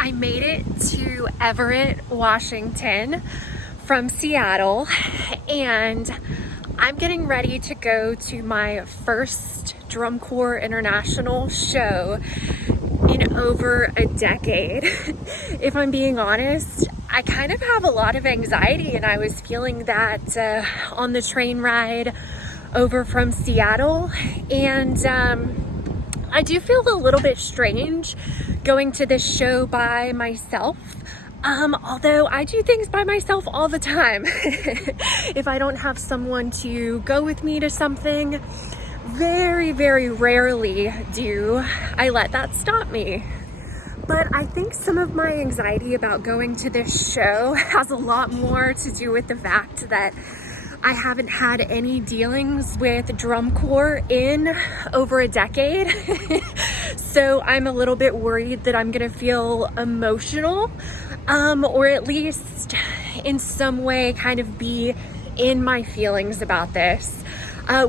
I made it to Everett, Washington from Seattle, and I'm getting ready to go to my first Drum Corps International show in over a decade. If I'm being honest, I kind of have a lot of anxiety, and I was feeling that on the train ride over from Seattle, and I do feel a little bit strange going to this show by myself, although I do things by myself all the time. If I don't have someone to go with me to something, very, very rarely do I let that stop me. But I think some of my anxiety about going to this show has a lot more to do with the fact that I haven't had any dealings with drum corps in over a decade. So I'm a little bit worried that I'm gonna feel emotional, or at least in some way kind of be in my feelings about this.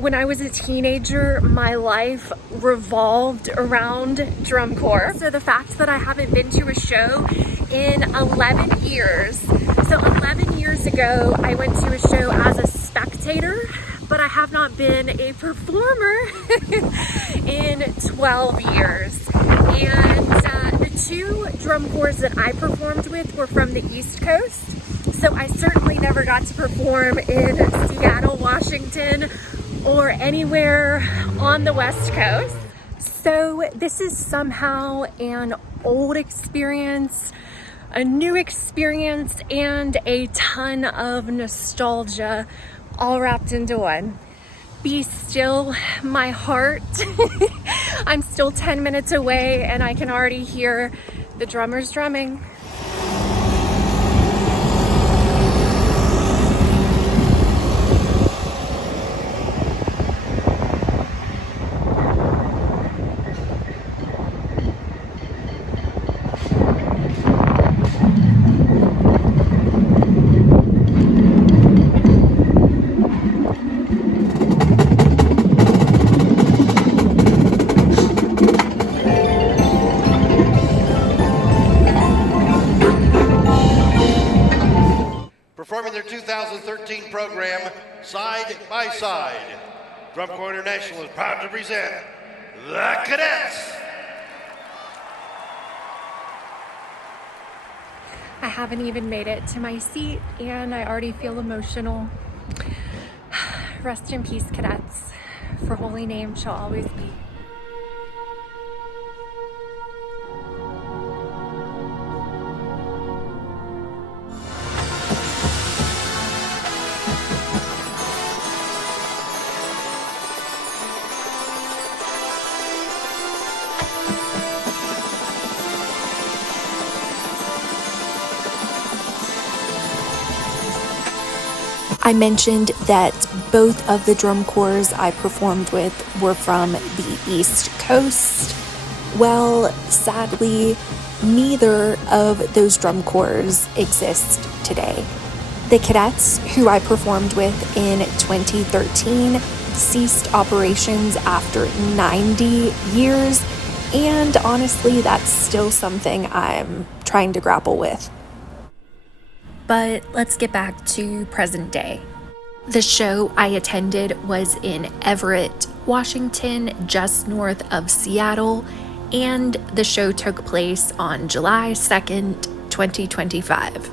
When I was a teenager, my life revolved around drum corps. So the fact that I haven't been to a show in 11 years. So 11 years ago, I went to a show as a spectator, but I have not been a performer in 12 years. And the two drum corps that I performed with were from the East Coast. So I certainly never got to perform in Seattle, Washington, or anywhere on the West Coast. So this is somehow an old experience, a new experience, and a ton of nostalgia all wrapped into one. Be still, my heart. I'm still 10 minutes away and I can already hear the drummers drumming. Performing their 2013 program, Side by Side, Drum Corps International is proud to present the Cadets. I haven't even made it to my seat and I already feel emotional. Rest in peace, cadets, for holy name shall always be. I mentioned that both of the drum corps I performed with were from the East Coast. Well, sadly, neither of those drum corps exist today. The Cadets, who I performed with in 2013, ceased operations after 90 years, and honestly, that's still something I'm trying to grapple with. But let's get back to present day. The show I attended was in Everett, Washington, just north of Seattle, and the show took place on July 2nd, 2025.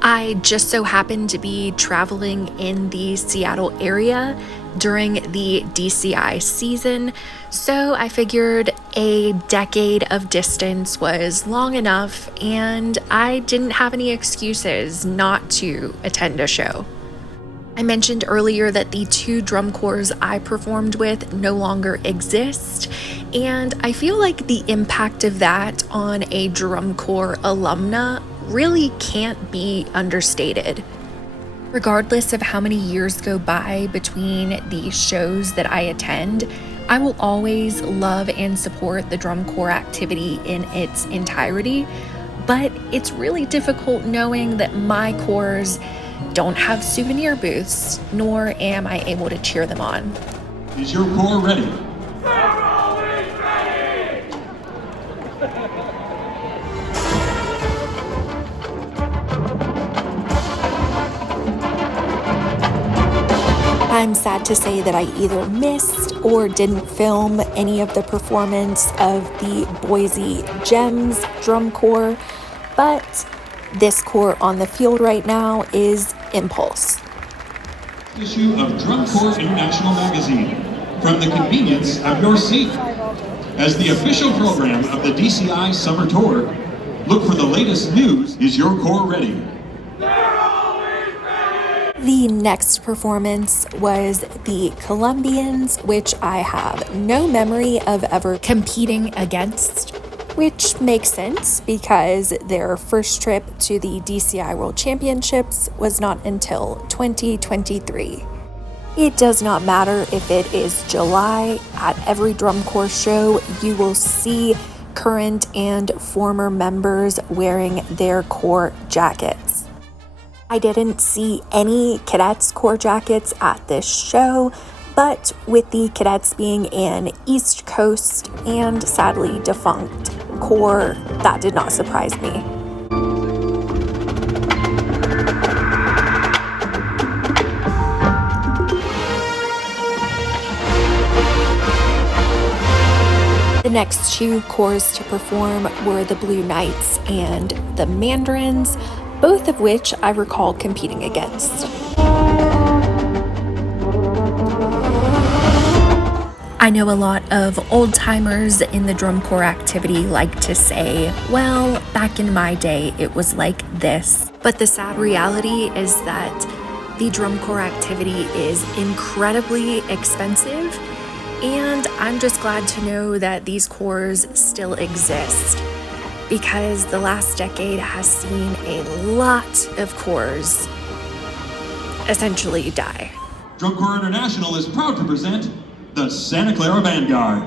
I just so happened to be traveling in the Seattle area during the DCI season, so I figured a decade of distance was long enough and I didn't have any excuses not to attend a show. I mentioned earlier that the two drum corps I performed with no longer exist, and I feel like the impact of that on a drum corps alumna really can't be understated. Regardless of how many years go by between the shows that I attend, I will always love and support the drum corps activity in its entirety, but it's really difficult knowing that my corps don't have souvenir booths, nor am I able to cheer them on. Is your corps ready? They're always ready! I'm sad to say that I either missed or didn't film any of the performance of the Boise Gems drum corps, but this corps on the field right now is Impulse. Issue of Drum Corps International Magazine, from the convenience of your seat. As the official program of the DCI Summer Tour, look for the latest news. Is your corps ready? The next performance was the Columbians, which I have no memory of ever competing against, which makes sense because their first trip to the DCI World Championships was not until 2023. It does not matter if it is July, at every drum corps show, you will see current and former members wearing their corps jackets. I didn't see any Cadets corps jackets at this show, but with the Cadets being an East Coast and sadly defunct corps, that did not surprise me. The next two corps to perform were the Blue Knights and the Mandarins, both of which I recall competing against. I know a lot of old-timers in the drum corps activity like to say, well, back in my day, it was like this. But the sad reality is that the drum corps activity is incredibly expensive, and I'm just glad to know that these corps still exist, because the last decade has seen a lot of corps essentially die. Drum Corps International is proud to present the Santa Clara Vanguard.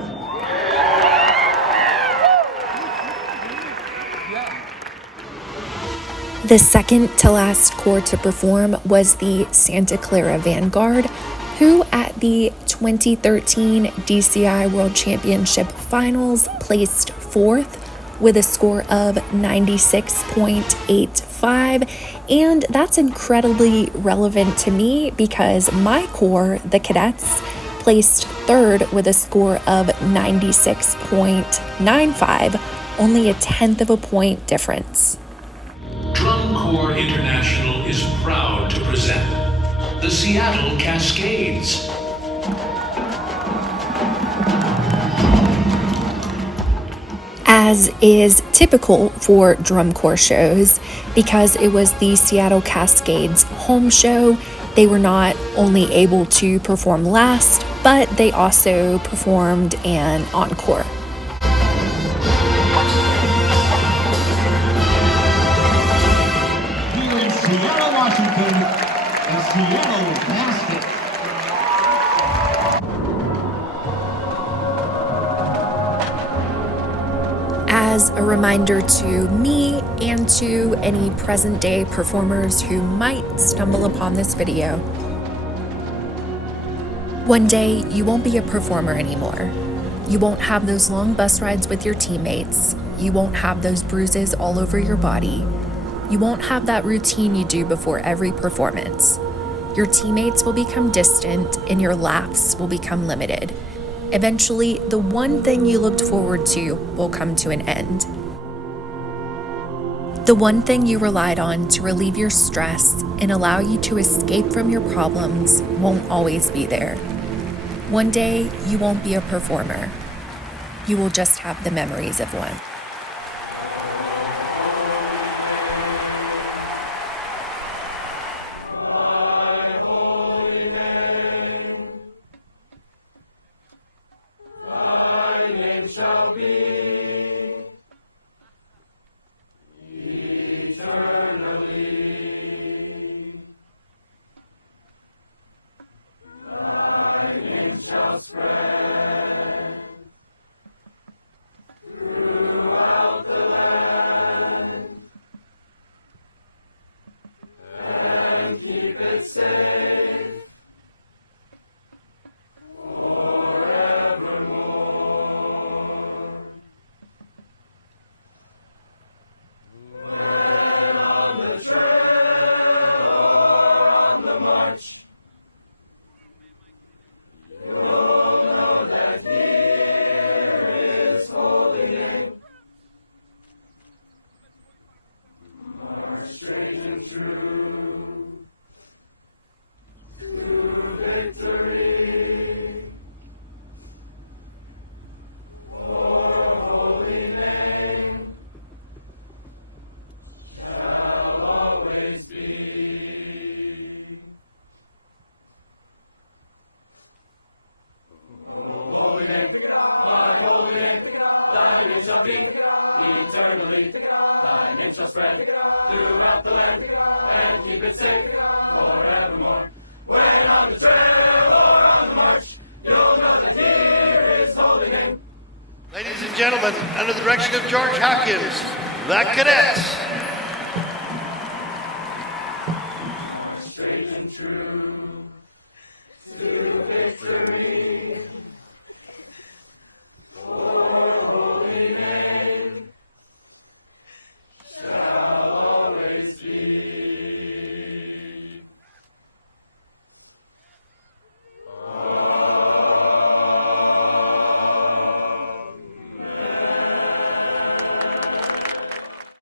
The second to last corps to perform was the Santa Clara Vanguard, who at the 2013 DCI World Championship Finals placed fourth with a score of 96.85, and that's incredibly relevant to me because my corps, the Cadets, placed third with a score of 96.95, only a tenth of a point difference. Drum Corps International is proud to present the Seattle Cascades. As is typical for drum corps shows, because it was the Seattle Cascades home show, they were not only able to perform last, but they also performed an encore. Here in Seattle, Washington, the Seattle Basket. As a reminder to me and to any present-day performers who might stumble upon this video, one day you won't be a performer anymore. You won't have those long bus rides with your teammates. You won't have those bruises all over your body. You won't have that routine you do before every performance. Your teammates will become distant and your laughs will become limited. Eventually, the one thing you looked forward to will come to an end. The one thing you relied on to relieve your stress and allow you to escape from your problems won't always be there. One day, you won't be a performer. You will just have the memories of one. Spread through true to victory. For holy name shall always be. Holy name, thy holy name, thy name shall be eternally. Thy name shall spread throughout the land and keep it safe forevermore. When on the trail or on the march, you'll know that here is holy name. Ladies and gentlemen, under the direction of George Hopkins, the Cadets. Are straight and true